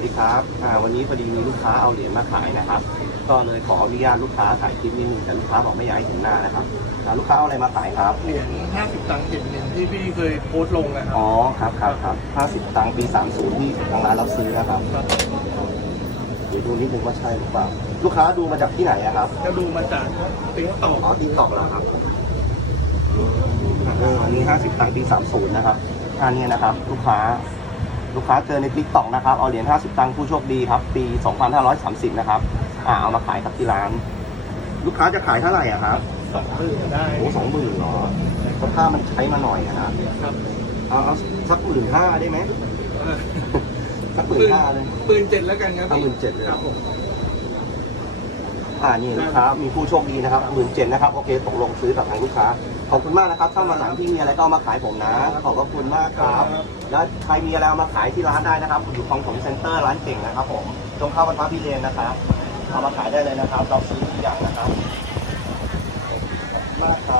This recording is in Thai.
วัสดีครับอ่าวันนี้พอดีมีลูกค้าเอาเหรียญมาขายนะครับ ก็เลยขออนุญาตลูกค้าถ่ายคลิปนิดนึงแต่ลูกค้าบอกไม่อยากให้เห็นหน้านะครับอ่าลูกค้าเอาอะไรมาขายครับ เหรียญ50 ตังค์เหรียญหนึ่งที่พี่เคยโพสต์ลงนะครับอ๋อ ครับครับครับ50 ตังค์ปี 30 ที่ทางร้านรับซื้อนะครับ ครับเดี๋ยวดูนิดนึงว่าใช่หรือเปล่า ลูกค้าดูมาจากที่ไหนอะครับ ก็ดูมาจากติ๊กต็อกอ๋อที่ตอกแล้วครับเอออันนี้ 50 ตังค์ปี 30 นะครับอันนี้นะครับ ลูกค้า ลูกค้าเจอในทิกตอกนะครับ เอาเหรียญ50 ตังค์ผู้โชคดีครับ ปี 2530 นะครับอ่าเอามาขายกับที่ร้าน ลูกค้าจะขายเท่าไหร่อะครับสองหมื่นได้โอ้สองหมื่นเหรอเพราะผ้ามันใช้มาหน่อยอะนะครับครับเอาเอาสักหมื่นห้าได้ไหมเออสักหมื่นห้าเลยปืนเจ็ดแล้วกันครับเอาหมื่นเจ็ดเลยครับผม อ่านี่ลูกค้ามีผู้โชคดีนะครับหมื่นเจ็ดนะครับโอเคตกลงซื้อกับทางลูกค้าขอบคุณมากนะครับถ้ามาหลังที่มีอะไรก็มาขายผมนะ ขอบพระคุณมากครับ แล้วใครมีอะไรมาขายที่ร้านได้นะครับอยู่คลองถมเซ็นเตอร์ร้านเก่งนะครับผมตรงเข้าบรรทัดพิเรนนะครับเอามาขายได้เลยนะครับ เราซื้อทุกอย่างนะครับขอบคุณมากครับ